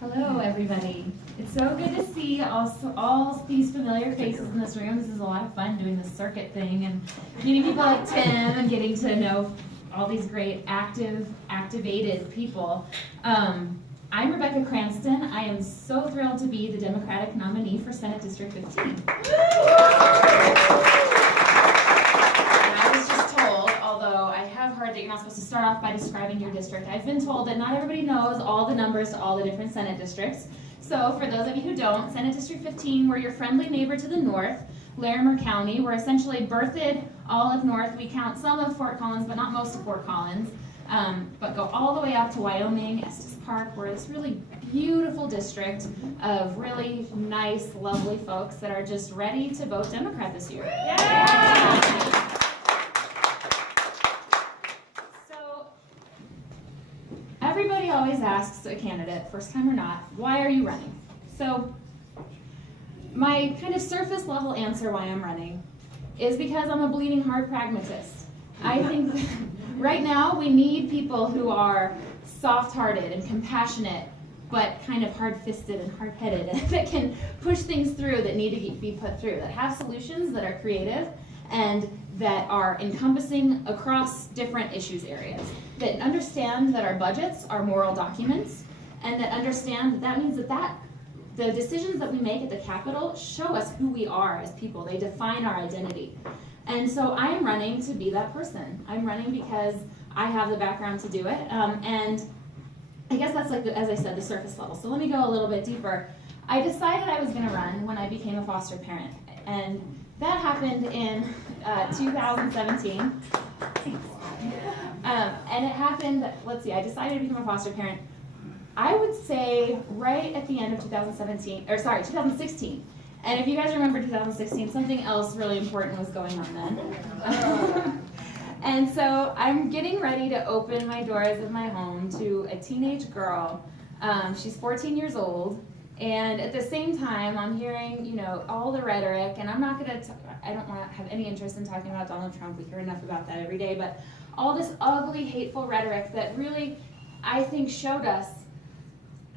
Hello, everybody. It's so good to see all these familiar faces in this room. This is a lot of fun doing this circuit thing and meeting people like Tim and getting to know all these great activated people. I'm Rebecca Cranston. I am so thrilled to be the Democratic nominee for Senate District 15. That you're not supposed to start off by describing your district. I've been told that not everybody knows all the numbers to all the different Senate districts. So for those of you who don't, Senate District 15, we're your friendly neighbor to the north, Larimer County. We're essentially birthed all of north. We count some of Fort Collins, but not most of Fort Collins, but go all the way up to Wyoming, Estes Park. We're this really beautiful district of really nice, lovely folks that are just ready to vote Democrat this year. Yeah! Everybody always asks a candidate, first time or not, why are you running? So my kind of surface level answer why I'm running is because I'm a bleeding heart pragmatist. I think that right now we need people who are soft-hearted and compassionate, but kind of hard-fisted and hard-headed, that can push things through that need to be put through, that have solutions that are creative and that are encompassing across different issues areas, that understand that our budgets are moral documents, and that understand that that means that the decisions that we make at the Capitol show us who we are as people. They define our identity. And so I am running to be that person. I'm running because I have the background to do it. And I guess that's like, as I said, the surface level. So let me go a little bit deeper. I decided I was gonna run when I became a foster parent. And that happened in 2017. And it happened, let's see, I decided to become a foster parent, I would say right at the end of 2016. And if you guys remember 2016, something else really important was going on then. And so I'm getting ready to open my doors of my home to a teenage girl. She's 14 years old. And at the same time, I'm hearing, all the rhetoric, and I'm not going to, I don't want to have any interest in talking about Donald Trump. We hear enough about that every day, but all this ugly, hateful rhetoric that really, I think, showed us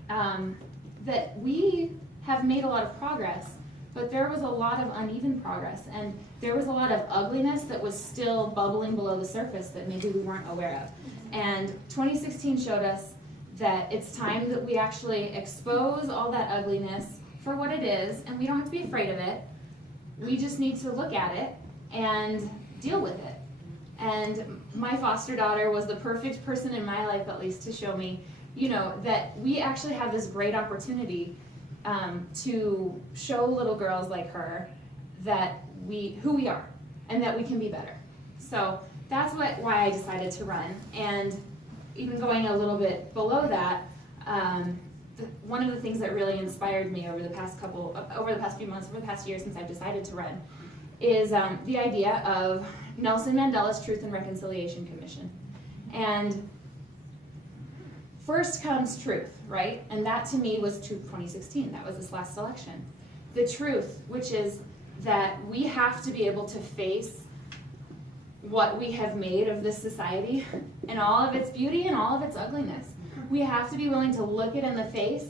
that we have made a lot of progress, but there was a lot of uneven progress, and there was a lot of ugliness that was still bubbling below the surface that maybe we weren't aware of. And 2016 showed us that it's time that we actually expose all that ugliness for what it is, and we don't have to be afraid of it. We just need to look at it and deal with it. And my foster daughter was the perfect person in my life, at least, to show me, that we actually have this great opportunity to show little girls like her that who we are and that we can be better. So that's why I decided to run. And even going a little bit below that, one of the things that really inspired me over the past few months, over the past year since I've decided to run, is the idea of Nelson Mandela's Truth and Reconciliation Commission. And first comes truth, right? And that to me was Truth 2016. That was this last election. The truth, which is that we have to be able to face what we have made of this society and all of its beauty and all of its ugliness. We have to be willing to look it in the face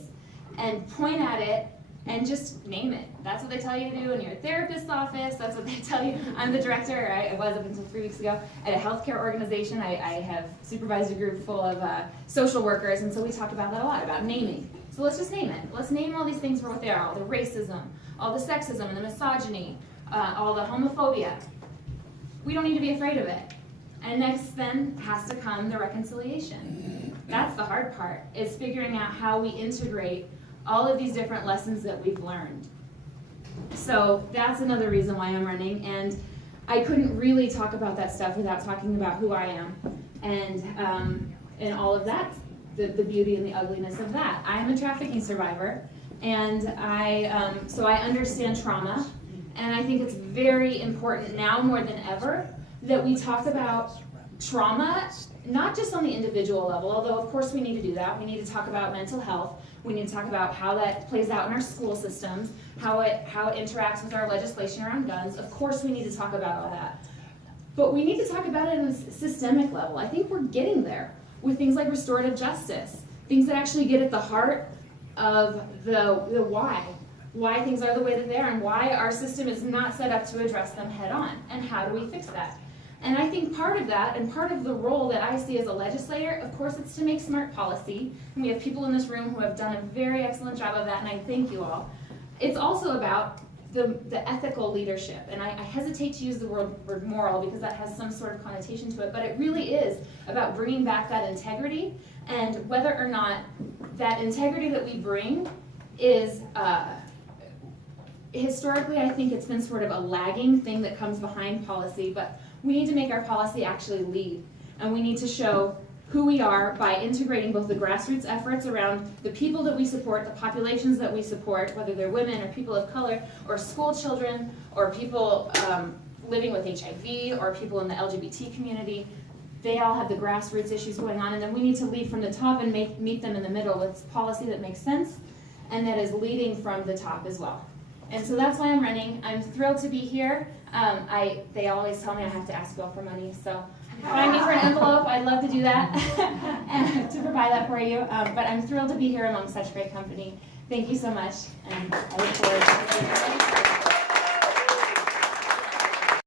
and point at it and just name it. That's what they tell you to do in your therapist's office. That's what they tell you. I'm the director, I was up until 3 weeks ago, at a healthcare organization. I have supervised a group full of social workers, and so we talk about that a lot, about naming. So let's just name it. Let's name all these things for what they are, all the racism, all the sexism and the misogyny, all the homophobia. We don't need to be afraid of it. And next then has to come the reconciliation. That's the hard part, is figuring out how we integrate all of these different lessons that we've learned. So that's another reason why I'm running, and I couldn't really talk about that stuff without talking about who I am and all of that, the beauty and the ugliness of that. I'm a trafficking survivor, and so I understand trauma, and I think it's very important now more than ever that we talk about trauma, not just on the individual level, although of course we need to do that. We need to talk about mental health. We need to talk about how that plays out in our school systems, how it interacts with our legislation around guns. Of course we need to talk about all that. But we need to talk about it on a systemic level. I think we're getting there with things like restorative justice, things that actually get at the heart of the why things are the way that they are, and why our system is not set up to address them head on, and how do we fix that. And I think part of that, and part of the role that I see as a legislator, of course, it's to make smart policy. And we have people in this room who have done a very excellent job of that, and I thank you all. It's also about the ethical leadership, and I hesitate to use the word moral because that has some sort of connotation to it, but it really is about bringing back that integrity, and whether or not that integrity that we bring is, historically I think it's been sort of a lagging thing that comes behind policy, but we need to make our policy actually lead, and we need to show who we are by integrating both the grassroots efforts around the people that we support, the populations that we support, whether they're women or people of color or school children or people living with HIV or people in the LGBT community. They all have the grassroots issues going on, and then we need to lead from the top and meet them in the middle with policy that makes sense and that is leading from the top as well. And so that's why I'm running. I'm thrilled to be here. They always tell me I have to ask you all for money, so find me for an envelope. I'd love to do that and to provide that for you. But I'm thrilled to be here among such great company. Thank you so much, and I look forward to